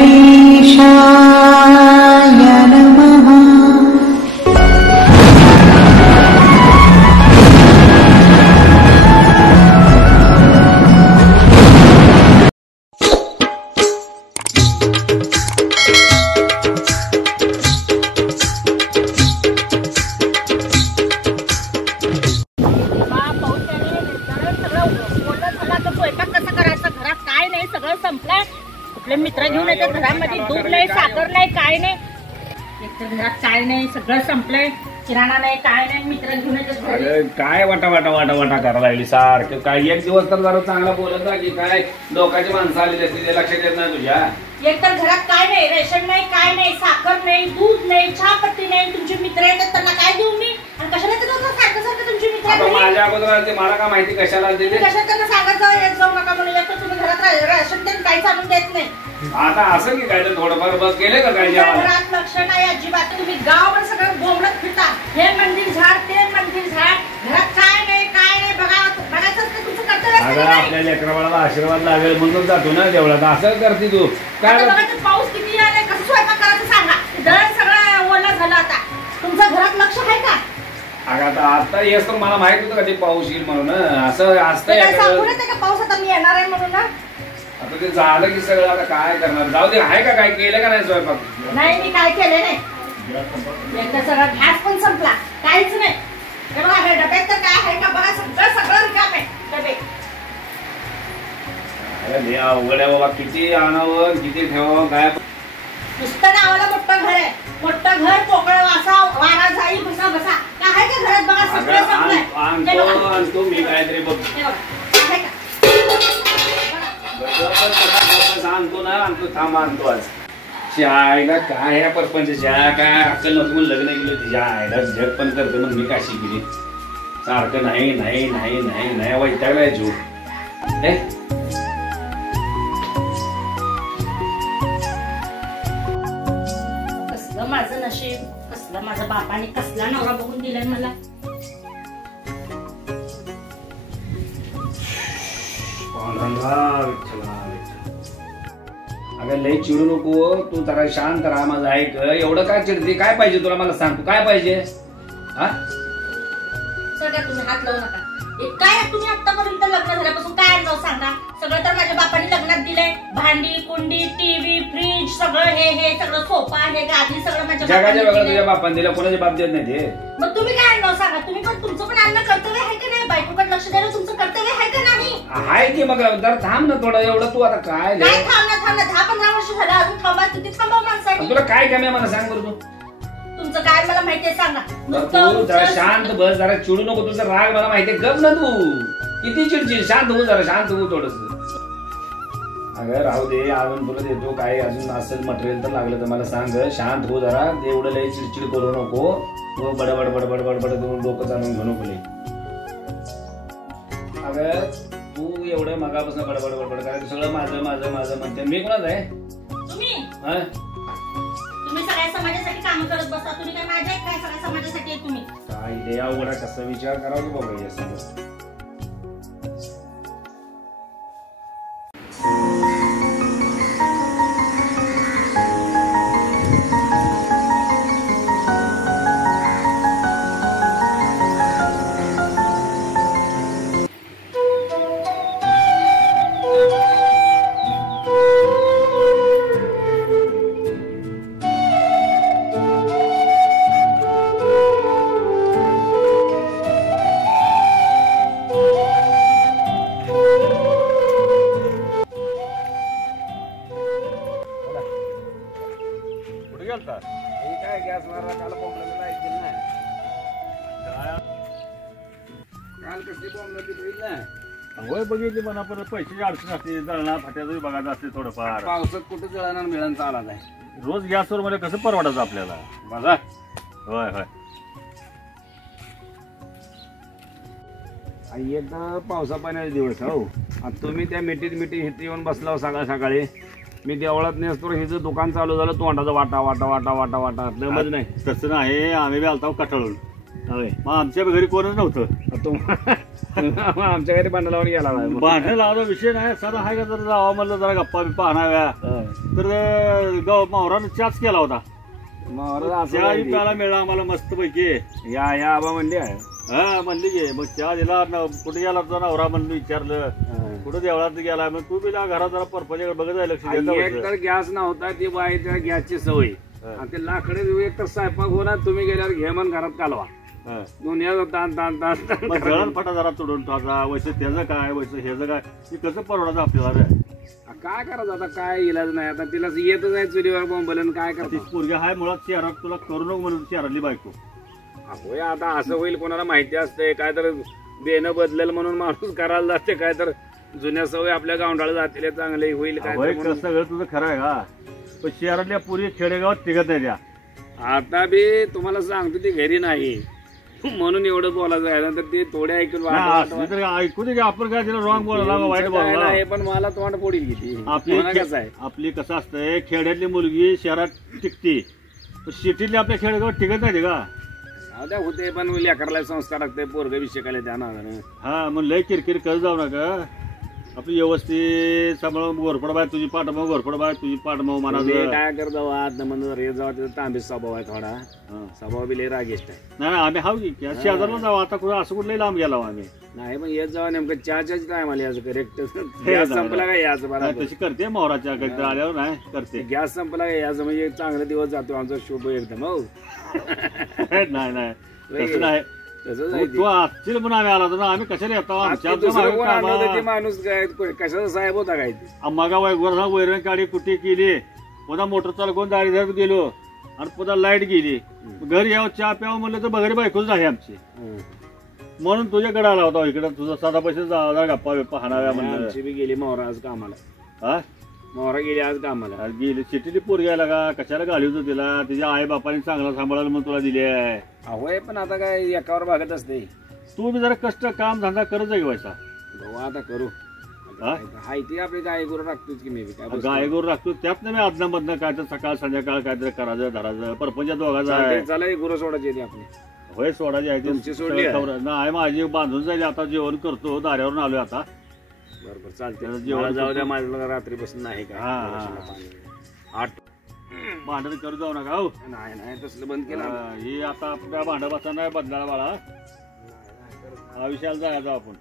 गणेशाय नमः। मित्र घेऊन येते घरामध्ये, दूध नाही, साखर नाही, काय नाही, एकतर घरात काय नाही, सगळं संपलंय, किराणा नाही, काय नाही, मित्र घेऊन येते। काय वाटा वाटा वाटा वाटा करायला लागली सारखं, काय एक दिवस तर जरा चांगला बोलत ना की काय लोकांची माणसं आलेली असते ते लक्षात येत नाही तुझ्या। एकतर घरात काय नाही, रेशन नाही, काय नाही, साखर नाही, दूध नाही, चहापत्ती नाही, तुमचे मित्र येतात त्यांना काय देऊ मी, आणि कशाला येतात सारखं सारखं तुमचे मित्र? माझ्या अगोदर ते मला काय माहिती कशाला आलते ते, कशाला त्यांना सांगत जाऊ नका म्हणून, एकतर तुम्ही घरात रेशन त्यांनी काहीच आणून देत नाही। आता असं की काय थोडंफार बघ केले का काय घरात लक्ष नाही अजिबात, तुम्ही गावभर सगळं बोंबलत फिरता, हे मंदिर झाड ते मंदिर झाड, घरात काय नाही बघायचं तुमचं कर्तव्य। आपल्या लेकराबाळाला आशीर्वाद लागेल म्हणून जातो ना देवळात, असं करते तू काय? पाऊस किती आलाय, कसं स्वयंपाक करायचं सांगा, दळण सगळं ओलं झालं, आता तुमचं घरात लक्ष आहे का? अगं आता येस तर मला माहित होतं का ते पाऊस येईल म्हणून, असं असतं सांगू नये का पाऊस आता मी येणार आहे म्हणून? आता ते झालं की सगळं, आता काय करणार, जाऊ दे, आहे का काय केलं का नाही स्वयंपाक? नाही मी काय केलं नाही, एकदा सगळा गॅस पण संपला, काहीच नाही, हे बघा हे डब्यात तर काय आहे का बघा, सगळं रिकाम आहे डबे। अरे अवघड आहे बाबा, किती आणावं किती ठेवावं काय, नुसतं नावाला मोठं घर आहे, मोठं घर, पोकळ वासा, वारा जाई, बसा बसा, काय आहे का घरात बघा, सगळं संपलंय। आणतो मी काहीतरी बघ, आणतो ना, आणतो थांब, आणतो आज शाळेला काय या परपंचच्या काय अक्कल नव्हतं म्हणून लग्न केलं तिच्या आईला, जग पण करते म्हणून मी काशी केली, सारखं नाही नाही नाही नाही नाही वैतागलाय जीव। कसलं माझं नशीब, कसलं माझ्या बापाने कसला नवरा बघून दिलाय मला। अगं लय चिडू नको तू, जरा शांत राहा, माझं ऐक, एवढं काय चिडते, काय पाहिजे तुला मला सांग, तू काय पाहिजे? हा सगळ्या तुम्ही हात लावू नका, काय तुम्ही आतापर्यंत लग्न झाल्यापासून काय आणलं सांगा, सगळं तर माझ्या बापाने लग्नात दिलंय, भांडी कुंडी टीव्ही फ्रीज सगळं, हे सगळं सोफा हे गादी सगळं माझ्या जगाच्या वेगळं तुझ्या बापाने दिलं, कोणाचे बाप देत नाही ते। मग तुम्ही काय आणलं सांगा, तुम्ही पण तुमचं पण आणणं कर्तव्य आहे का नाही, बायकोकडे लक्ष द्यायला तुमचं कर्तव्य आहे का नाही? आहे की मग जरा थांब ना थोडं, एवढं तू आता काय थांब ना 10-15 वर्ष झालं, अजून थांबा, किती थांबावं माणसाने? तुला काय कमी आहे मला सांग बरं, तू तुमचं काय मला माहितीये सांगा, तू जरा शांत बस, जरा चिडू नको, तुझा राग मला माहितीये, गप ना तू, किती चिडचिड, शांत हो जरा, शांत हो थोडस। अगं राहू दे, अजून तुला देतो, काय अजून असेल मटेरियल तर लागलं तर मला सांग, शांत हो जरा, एवढं लय चिडचिड करू नको, तू बडबड बडबड बडबड करून डोकं चालवून घेऊ नको लय। अगं तू एवढं मगापासून बडबड बडबड करायचं, सगळं माझं माझं माझं म्हणते, मी कोणाच आहे? तुम्ही सगळ्या समाजासाठी काम करत बसता, तुम्ही काय माझ्या काय सगळ्या समाजासाठी आहे तुम्ही? काय लय अवघड आहे, कसा विचार करावा की बघा या सगळं। होय बघितली म्हणा, परत पैशाची अडचण असते, जळणा फाट्याचं बघायचं असते थोडंफार, पावसात कुठे जळणार मिळून चालत आहे, रोज गॅसवर मध्ये कसं परवडायचं आपल्याला? बघा होय होय, एक पावसा पाण्याचे दिवस हो, आता तुम्ही त्या मिठीत इथे येऊन बसला सकाळी, मी देवळात नेसतो, हिचं दुकान चालू झालं, तोंडाचा वाटा वाटा वाटा वाटा वाटा, दमच नाही। तसं नाही, आम्ही बी आलतो कटाळून, होय मग आमच्या घरी कोणच नव्हतं. आमच्या घरी भांडण लावून गेला बाय. भांडण लावला विषय नाही, साधा हाय का जर जावा म्हणलं जरा गप्पा बिप्पा आणाव्या तर मावरानं चहाच केला होता. चहाही प्यायला मिळाला आम्हाला मस्त पैकी. या आबा म्हणले हा म्हणली गे. मग चहा दिला. कुठे गेला तुझा नवरा म्हणून विचारलं. कुठं देवळात गेला. मग तू बी घरात जरा परपंचाकडे बघत जाय लक्ष एक तर गॅस नव्हता ती बाई त्या गॅसची सवय आणि ते लाकडे एक तर स्वयंपाक होणार तुम्ही गेल्यावर घे म्हणून घरात कालवा दुनिया ताण ताण ताण जळण फाटा जरा तोडून ठेवायचा. वैसे त्याचं काय वैसे ह्याचं काय हे कसं परवडायचं आपल्याला रे. काय करायचं आता काय इलाज नाही. आता तिला येतच नाही चुलीवर बोंबलन काय ती करतो. पोरगी हाय मुळात शहरात तुला करू नको म्हणून शहरातली बायको. होय आता असं होईल कोणाला माहिती असते काय तर देणं बदलेल म्हणून माणूस करायला जाते. काय तर जुन्या सवय आपल्या गावंडाला जातील चांगले होईल काय सगळं तुझं खरं आहे का. पण शहरातल्या पुरी खेडेगावात टिकत नाही त्या. आता बी तुम्हाला सांगतो ती घरी नाही म्हणून एवढं बोलायचं आहे तर ते थोडे ऐकून ऐकू दे की आपण काय तिला रॉंग बोलला वाईट बोलला. हे पण मला तोंड पोडील किती कसं आहे. आपली कसं असतंय खेड्यातली मुलगी शहरात टिकते सिटीतली आपल्या खेडेगावात टिकत नाही का. द्या होते पण लेकराला संस्कार लागते पोरग विषय काय त्या नावानं. हा मग लय किरकिर करत जाऊ नका. आपली व्यवस्थित सांभाळून घोरपड बाय तुझी पाठमाव घोरपड बाय तुझी पाठमाव म्हणा. काय कर जावा म्हणजे जावा तिथं तांबीच स्वभाव आहे थोडा. स्वभाव बी लय रागिष्ट आहे. नाही आम्ही हाव की शेजारला जाऊ. आता कुठं असं कुठलंही लांब गेला आम्ही नाही पण येत जावा नेमकं चहाच्याच टायमाला याचं करेक्ट. गॅस संपला काय याचं बरोबर तशी करते मोहराच्या कधी आल्यावर नाही करते. गॅस संपला काय याचं म्हणजे चांगला दिवस जातो आमचा शुभ एकदम. हो नाही नाही तसं नाही. तसंच तू असशील म्हणून आम्ही आला तर आम्ही कशाला येतो. माणूस काय कशाचा साहेब होता काय मगा वैरण काढी कुठे केली. पुन्हा मोटर चालवून दारी धरत गेलो आणि पुन्हा लाईट गेली. घरी यावं चहा प्यावं म्हणलं तर बघरी बायकोच आहे आमची. म्हणून तुझ्याकडे आला होता इकडे तुझा साधा पैसे गप्पा बिप्पा हाणाव्या म्हणलं. आमची बी गेली मोहरा आज कामाला. हा मोहरा गेली आज कामाला. गेली सिटीली पोर घ्यायला का कशाला गाडी होतं तिला. तिच्या आई बापाने चांगला सांभाळायला म्हणून तुला दिली आहे. होय पण आता काय एकावर भागत असते. तू बी जरा कष्ट काम धंदा करत जाईल व्हायचा. आता करू हाय ती आपली गाय गुरु राखतोच की मी गाय गोर राखतो. त्यात नाही अदना मधनं काय तर सकाळ संध्याकाळ काहीतरी करायचं धरायचं परपंच दोघाचा आहे. चला गुरु सोडायची आपली. होय सोडायची आहे. तुमची सोडली नाही माझी बांधून जाईल. आता जेवण करतो दाऱ्यावरून आलोय आता. बरोबर चालते जेवण जाऊ द्या माझ्या रात्रीपासून नाही का. 8 भांडण करत जाऊ नका. हो नाही नाही तसलं बंद केलं. ही आता आपल्या भांडा बसा नाही बदलायला बाळा. हा विषयाला जायचा आपण.